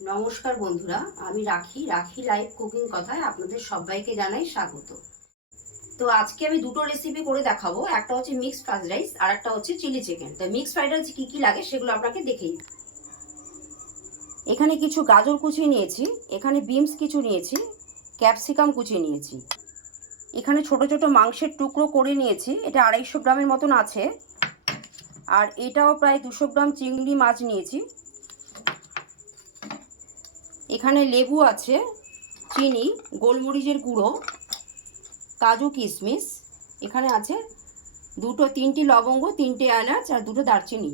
নমস্কার বন্ধুরা, আমি রাখি লাইভ কুকিং কথায় আপনাদের সবাইকে জানাই স্বাগত। তো আজকে আমি দুটো রেসিপি করে দেখাবো, একটা হচ্ছে মিক্সড ফ্রাইড রাইস আর একটা হচ্ছে চিলি চিকেন। তো মিক্সড ফ্রাইড রাইস কী কী লাগে সেগুলো আপনাকে দেখেই। এখানে কিছু গাজর কুচি নিয়েছি, এখানে বিনস কিছু নিয়েছি, ক্যাপসিকাম কুচি নিয়েছি, এখানে ছোট ছোট মাংসের টুকরো করে নিয়েছি, এটা 250 গ্রামের মতন আছে। আর এটাও প্রায় 200 গ্রাম চিংড়ি মাছ নিয়েছি। এখানে লেবু আছে, চিনি, গোলমরিচের গুঁড়ো, কাজু কিশমিশ, এখানে আছে তিনটি লবঙ্গ, 3টে এলাচ আর 2টো দারচিনি,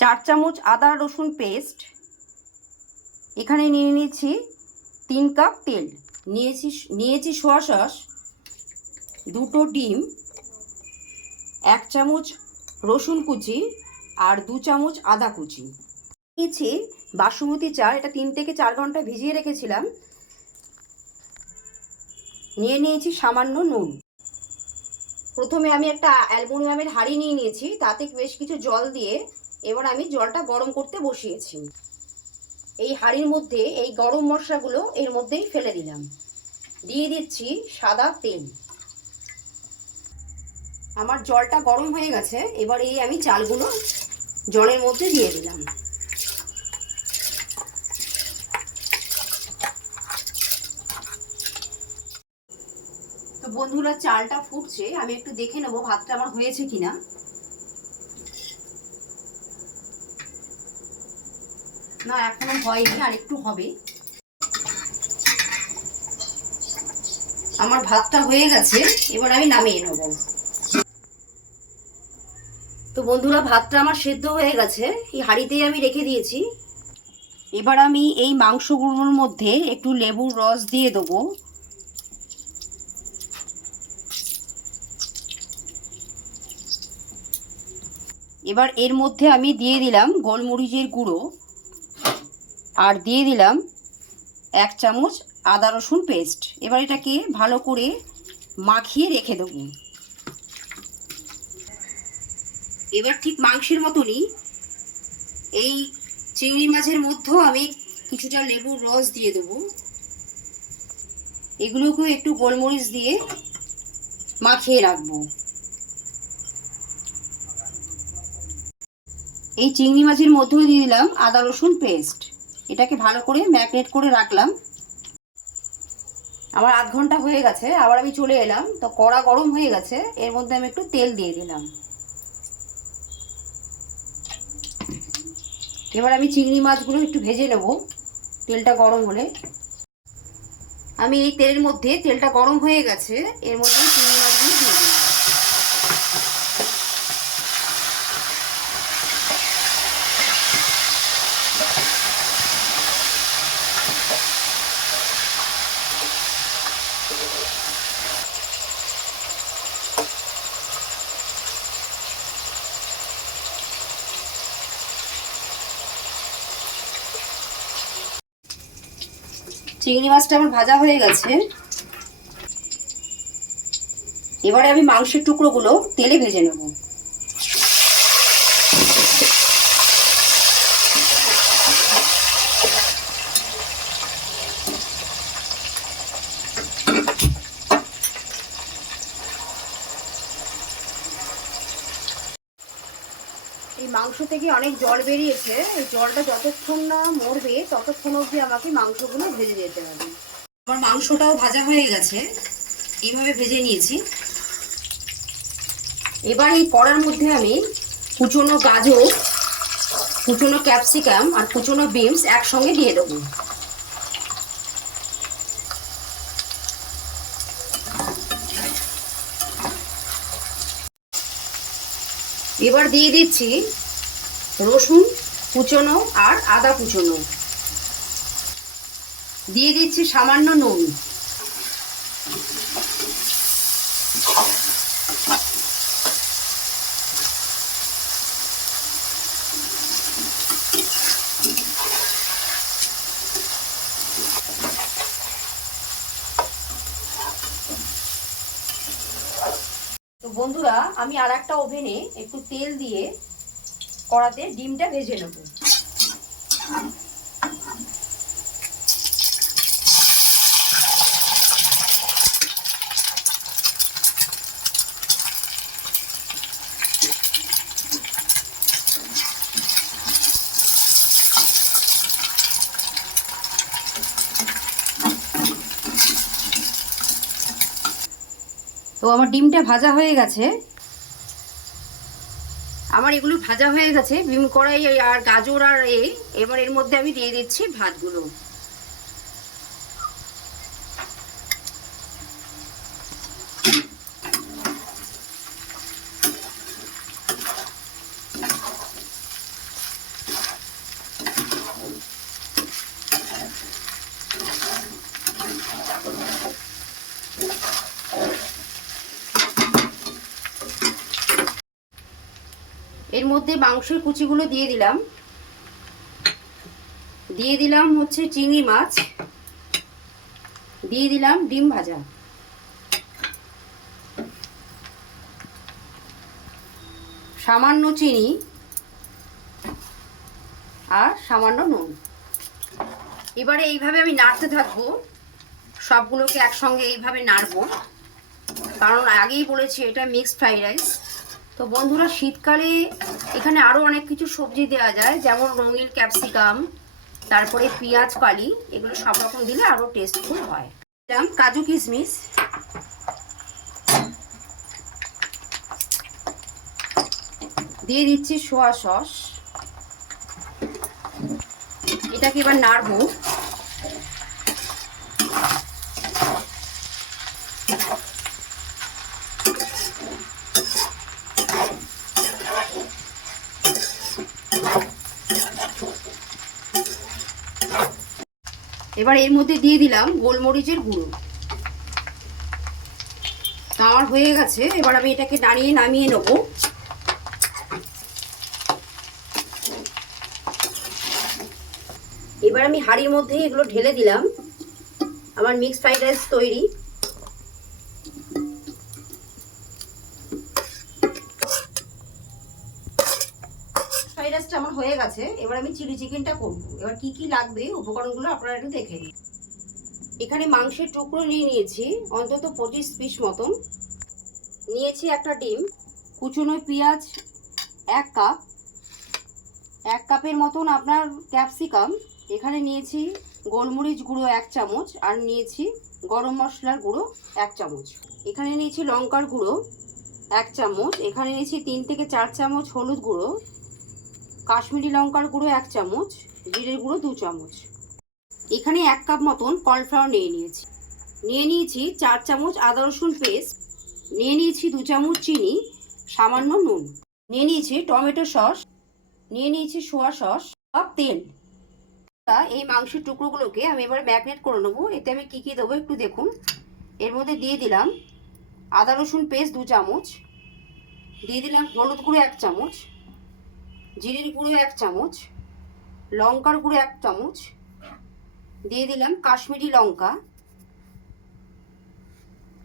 4 চামচ আদা রসুন পেস্ট, এখানে নিয়ে নিয়েছি 3 কাপ তেল, নিয়েছি সোয়া সস, 2টো ডিম, 1 চামচ রসুন কুচি আর 2 চামচ আদা কুচি। নিয়েছি বাসমতি চাল, এটা 3 থেকে 4 ঘন্টা ভিজিয়ে রেখেছিলাম। নিয়ে নিয়েছি সামান্য নুন। প্রথমে আমি একটা অ্যালুমিনিয়ামের হাঁড়ি নিয়ে নিয়েছি, তাতে বেশ কিছু জল দিয়ে এবার আমি জলটা গরম করতে বসিয়েছি। এই হাঁড়ির মধ্যে এই গরম মশলাগুলো এর মধ্যেই ফেলে দিলাম। দিয়ে দিচ্ছি সাদা তেল। আমার জলটা গরম হয়ে গেছে, এবার এই আমি চালগুলো জলের মধ্যে দিয়ে দিলাম। তো বন্ধুরা, চালটা ফুটছে, আমি একটু দেখে নেবো ভাতটা আমার হয়েছে কিনা। না, এখনো হয়নি, আর একটু হবে। আমার ভাতটা হয়ে গেছে, এবার আমি নামিয়ে নেব। তো বন্ধুরা, ভাতটা আমার সেদ্ধ হয়ে গেছে, এই হাঁড়িতেই আমি রেখে দিয়েছি। এবার আমি এই মাংসগুলোর মধ্যে একটু লেবুর রস দিয়ে দেবো। এবার এর মধ্যে আমি দিয়ে দিলাম গোলমরিচের গুঁড়ো আর দিয়ে দিলাম 1 চামচ আদা রসুন পেস্ট। এবার এটাকে ভালো করে মাখিয়ে রেখে দেব। এবার ঠিক মাংসের মতনই এই চিংড়ি মাছের মধ্যেও আমি কিছুটা লেবুর রস দিয়ে দেবো। এগুলোকেও একটু গোলমরিচ দিয়ে মাখিয়ে রাখবো। এই চিংড়ি মাছের মধ্যেও দিয়ে দিলাম আদা রসুন পেস্ট। এটাকে ভালো করে ম্যারিনেট করে রাখলাম। আমার আধ ঘন্টা হয়ে গেছে, আবার আমি চলে এলাম। তো কড়া গরম হয়ে গেছে, এর মধ্যে আমি একটু তেল দিয়ে দিলাম। এবার আমি চিংড়ি মাছগুলো একটু ভেজে নেব তেলটা গরম হলে। আমি এই তেলের মধ্যে, তেলটা গরম হয়ে গেছে, এর মধ্যে চিংড়ি মাছগুলো দিয়ে দিলাম। চিংড়ি মাছটা আমার ভাজা হয়ে গেছে। এবারে আমি মাংসের টুকরোগুলো তেলে ভেজে নেব। এই মাংস থেকে অনেক জল বেরিয়েছে, এই জলটা যতক্ষণ না মরবে ততক্ষণ অবধি আমাকে মাংসগুলো ভেজে যেতে হবে। আমার মাংসটাও ভাজা হয়ে গেছে, এইভাবে ভেজে নিয়েছি। এবার এই কড়ার মধ্যে আমি কুচনো গাজর, কুচনো ক্যাপসিকাম আর কুচনো বিনস একসঙ্গে দিয়ে দেবো। এবার দিয়ে দিচ্ছি রসুন কুচনো আর আদা কুচনো, দিয়ে দিচ্ছি সামান্য নুন। তো বন্ধুরা, আমি আর একটা ওভেনে একটু তেল দিয়ে কড়াতে ডিমটা ভেজে নেব। তো আমার ডিমটা ভাজা হয়ে গেছে, আমার এগুলো ভাজা হয়ে গেছে ডিম কড়াই আর গাজর আর এবার এর মধ্যে আমি দিয়ে দিচ্ছি ভাতগুলো। এর মধ্যে মাংসের কুচিগুলো দিয়ে দিলাম, দিয়ে দিলাম হচ্ছে চিংড়ি মাছ, দিয়ে দিলাম ডিম ভাজা, সামান্য চিনি আর সামান্য নুন। এবারে এইভাবে আমি নাড়তে থাকবো, সবগুলোকে একসঙ্গে এইভাবে নাড়বো, কারণ আগেই বলেছি এটা মিক্সড ফ্রাইড রাইস। তো বন্ধুরা, শীতকালে এখানে আরও অনেক কিছু সবজি দেওয়া যায়, যেমন রঙিন ক্যাপসিকাম, তারপরে পেঁয়াজ কালি, এগুলো সব রকম দিলে আরও টেস্টফুল হয়। দিলাম কাজু কিশমিশ, দিয়ে দিচ্ছি সোয়া সস, এটাকে এবার নাড়বো। এবার এর মধ্যে দিয়ে দিলাম গোলমরিচের গুঁড়ো। তো আমার হয়ে গেছে, এবার আমি এটাকে নামিয়ে নেব। এবার আমি হাঁড়ির মধ্যে এগুলো ঢেলে দিলাম। আমার মিক্সড ফ্রাইড রাইস তৈরি। ফ্রাইড রাইসটা আমার হয়ে গেছে, এবার আমি চিলি চিকেনটা করবো। এবার কি কি লাগবে উপকরণগুলো আপনারা একটু দেখে নিন। এখানে মাংসের টুকরো নিয়েছি অন্তত 25 পিস মতন, নিয়েছি একটা ডিম, কুচনো পেঁয়াজ 1 কাপ, 1 কাপের মতন আপনার ক্যাপসিকাম, এখানে নিয়েছি গোলমরিচ গুঁড়ো 1 চামচ, আর নিয়েছি গরম মশলার গুঁড়ো 1 চামচ, এখানে নিয়েছি লঙ্কার গুঁড়ো 1 চামচ, এখানে নিয়েছি 3 থেকে 4 চামচ হলুদ গুঁড়ো, কাশ্মীরি লঙ্কার গুঁড়ো 1 চামচ, জিরের গুঁড়ো 2 চামচ। এখানে 1 কাপ মতন কর্নফ্লাওয়ার নিয়ে নিয়েছি 4 চামচ আদা রসুন পেস্ট, নিয়ে নিয়েছি 2 চামচ চিনি, সামান্য নুন, নিয়ে নিয়েছি টমেটো সস, নিয়ে নিয়েছি সোয়া সস, আর তেল। এই মাংসের টুকরোগুলোকে আমি এবার ম্যারিনেট করে নেবো। এতে আমি কি কি দেবো একটু দেখুন। এর মধ্যে দিয়ে দিলাম আদা রসুন পেস্ট 2 চামচ, দিয়ে দিলাম হলুদ গুঁড়ো 1 চামচ, জিরের গুঁড়ো 1 চামচ, লঙ্কার গুঁড়ো 1 চামচ, দিয়ে দিলাম কাশ্মীরি লঙ্কা,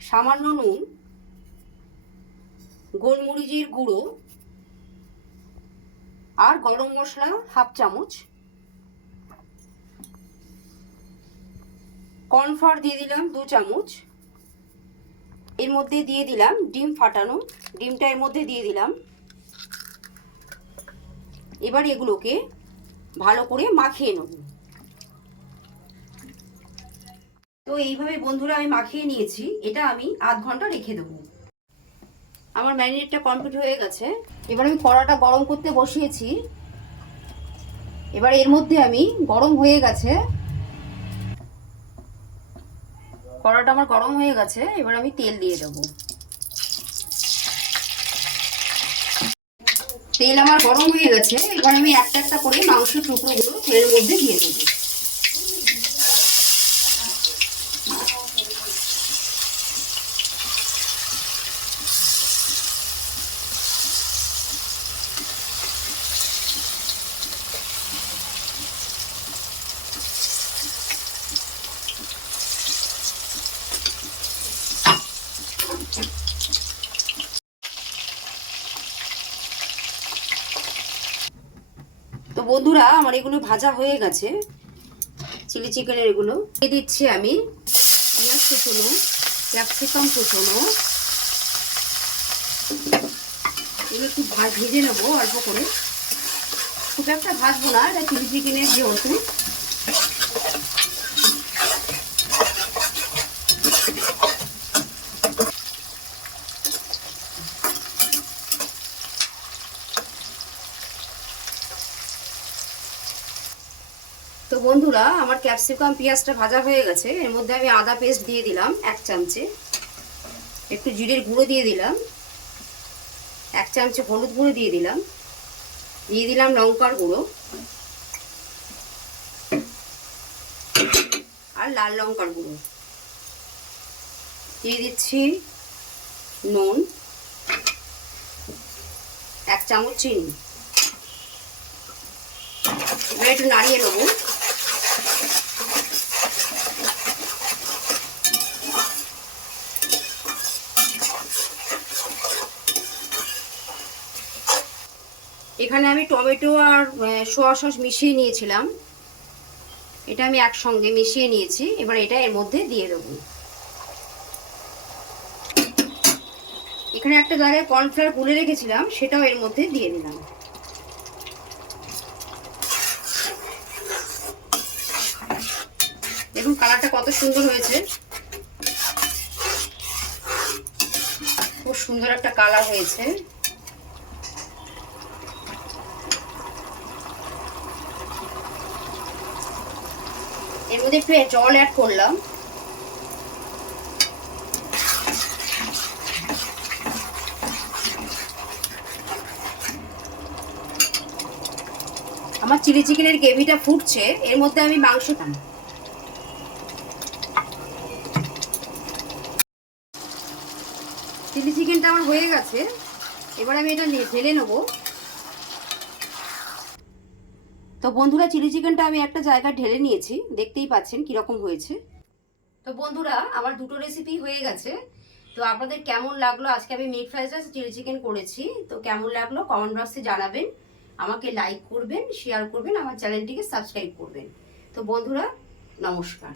সামান্য নুন, গোলমরিচের গুঁড়ো আর গরম মশলা 1/2 চামচ, কর্নফ্লাওয়ার দিয়ে দিলাম 2 চামচ, এর মধ্যে দিয়ে দিলাম ডিম ফাটানো, ডিমটা এর মধ্যে দিয়ে দিলাম। এবার এগুলোকে ভালো করে মাখিয়ে নেব। তো এইভাবে বন্ধুরা আমি মাখিয়ে নিয়েছি, এটা আমি আধ ঘন্টা রেখে দেবো। আমার ম্যারিনেটটা কমপ্লিট হয়ে গেছে। এবার আমি কড়াটা গরম করতে বসিয়েছি। এবার এর মধ্যে আমি গরম হয়ে গেছে, কড়াটা আমার গরম হয়ে গেছে, এবার আমি তেল দিয়ে দেবো। তেল আমার গরম হয়ে গেছে, এবার আমি একটা একটা করে মাংসের টুকরোগুলো তেলের মধ্যে দিয়ে দেবো। তো বন্ধুরা, আমার এগুলো ভাজা হয়ে গেছে, চিলি চিকেনের এগুলো দিয়ে দিচ্ছি আমি পেঁয়াজ কুচনো, ক্যাপসিকাম কুচনো, এগুলো একটু ভেজে নেবো অল্প করে, খুব একটা ভাজবো না, এটা চিলি চিকেনের যেহেতু। তো বন্ধুরা, আমার ক্যাপসিকাম পেঁয়াজটা ভাজা হয়ে গেছে। এর মধ্যে আমি আদা পেস্ট দিয়ে দিলাম 1 চামচে, একটু জিরের গুঁড়ো দিয়ে দিলাম, 1 চামচে হলুদ গুঁড়ো দিয়ে দিলাম লঙ্কার গুঁড়ো আর লাল লঙ্কার গুঁড়ো দিয়ে দিচ্ছি, নুন, 1 চামচ চিনি। এবার একটু নাড়িয়ে নেবো। এখানে আমি টমেটো আর সোয়া সস মিশিয়ে নিয়েছিলাম, এটা আমি একসঙ্গে মিশিয়ে নিয়েছি। এবার এটা এর মধ্যে দিয়ে দেবো। এখানে একটা জায়গায় কর্নফ্লাওয়ার গুলে রেখেছিলাম, সেটাও এর মধ্যে দিয়ে দিলাম। দেখুন কালারটা কত সুন্দর হয়েছে, খুব সুন্দর একটা কালার হয়েছে। এর মধ্যে একটু জল অ্যাড করলাম। আমার চিলি চিকেনের গ্রেভিটা ফুটছে, এর মধ্যে আমি মাংসটা, চিলি চিকেনটা আমার হয়ে গেছে। এবার আমি এটা ঢেলে নেবো। তো বন্ধুরা, চিলি চিকেনটা আমি একটা জায়গায় ঢেলে নিয়েছি, দেখতেই পাচ্ছেন কিরকম হয়েছে। তো বন্ধুরা, আমার দুটো রেসিপি হয়ে গেছে। তো আপনাদের কেমন লাগলো? আজকে আমি mix fried rice chilli chicken করেছি। তো কেমন লাগলো কমেন্ট বক্সে জানাবেন, আমাকে লাইক করবেন, শেয়ার করবেন, আমার চ্যানেলটিকে সাবস্ক্রাইব করবেন। তো বন্ধুরা, নমস্কার।